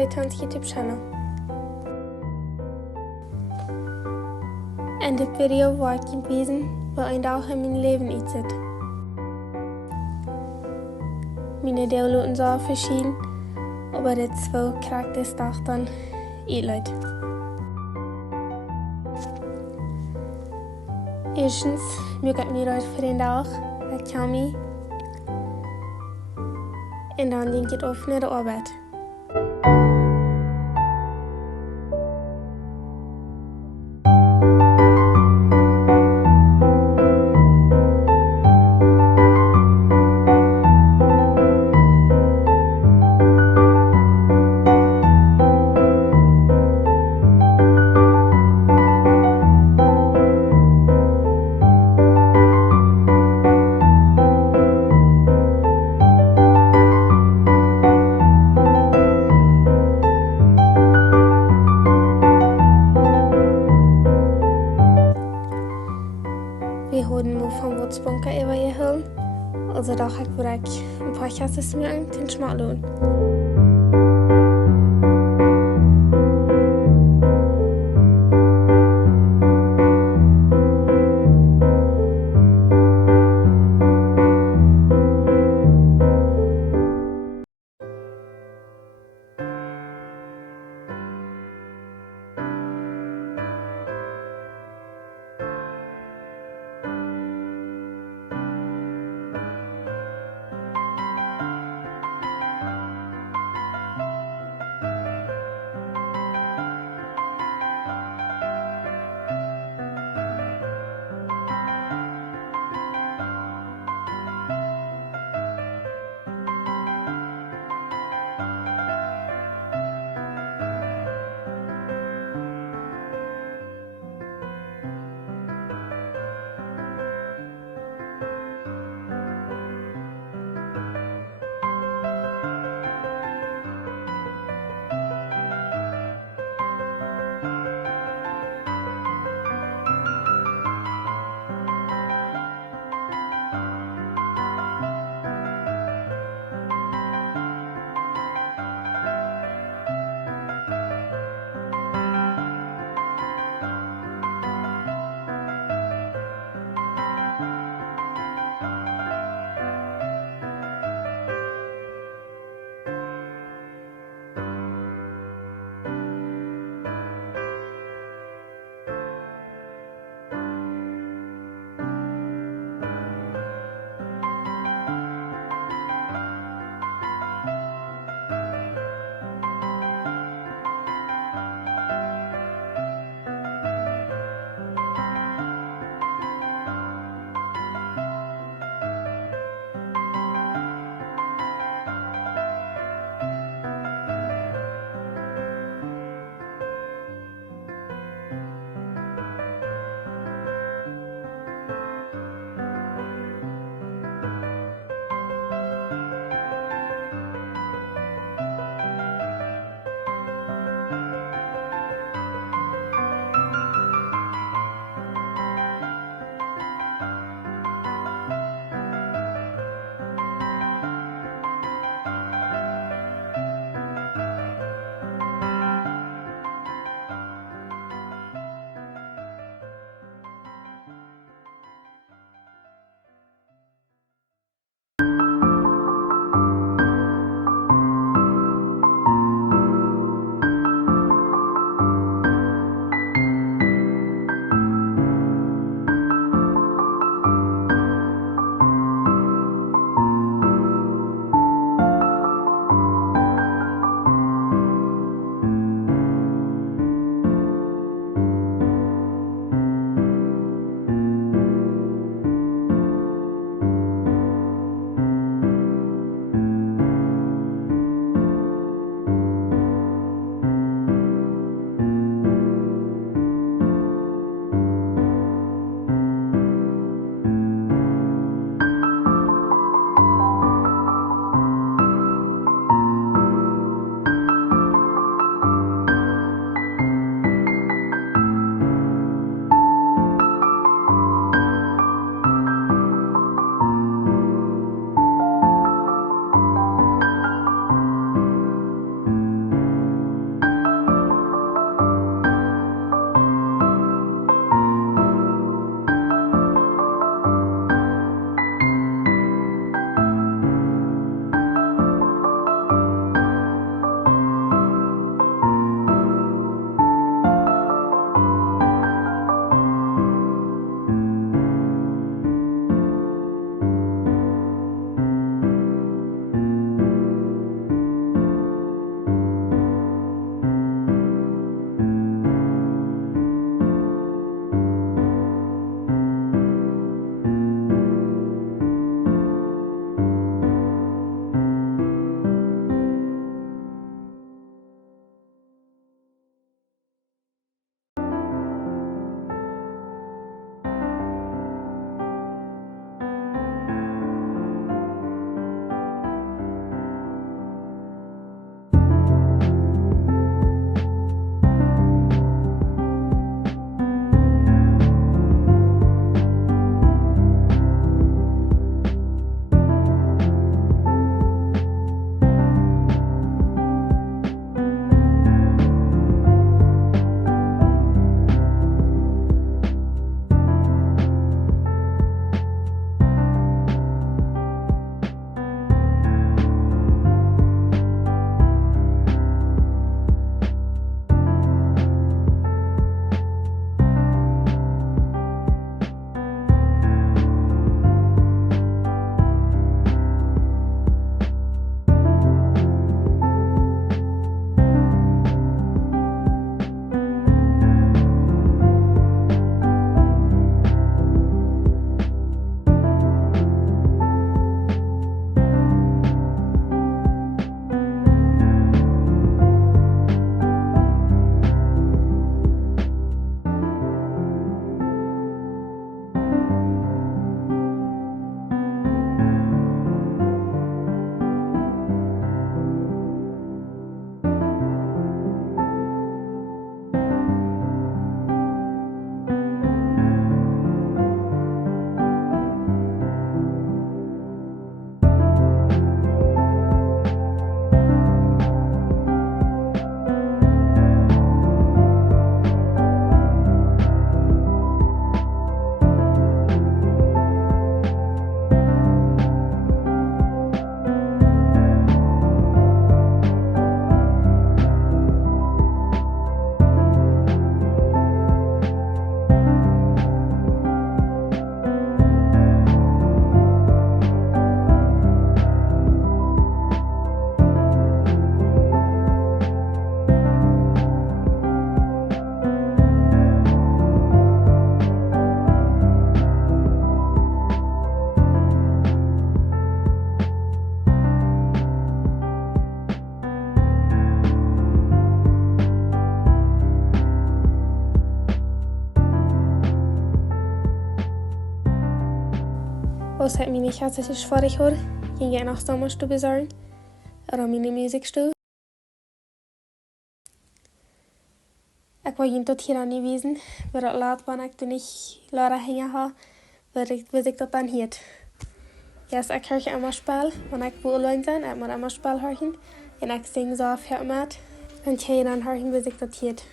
subscribe to ons YouTube channel. In dit video wil ik je wijzen wat een dag in mijn leven uitziet. Mijn deel laten zo verschieden, aber dit is wel karaktersdag dan uitluid. Eerstens maak ik me uit voor een dag, ik kan me. En dan denk ik op naar de arbeid. Wir haben nur vom Wurzbunker über ihr Hirn. Also da habe ich ein paar Käse mir den Schmallohn. was het mij niet gaat, het is vorig jaar. Ging ik nog zomerstue bezorgen. Oder meine muziekstue. Ik was geen tot hier aan niet wezen. Maar het laat ben ik toen ik Laura hingen had. Wist ik dat dan hiet. Ja, ik hoor je immer spel. Wanneer ik alleen ben, ik moet immer spel horen. En ik zing zo af het met. En jij dan horen wist ik dat hiet.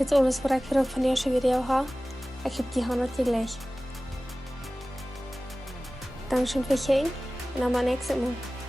Dit is alles wat ik voor van deze video heb. Ik heb die handen tegelijk. Dank schön für Ihnen und am nächsten Mal.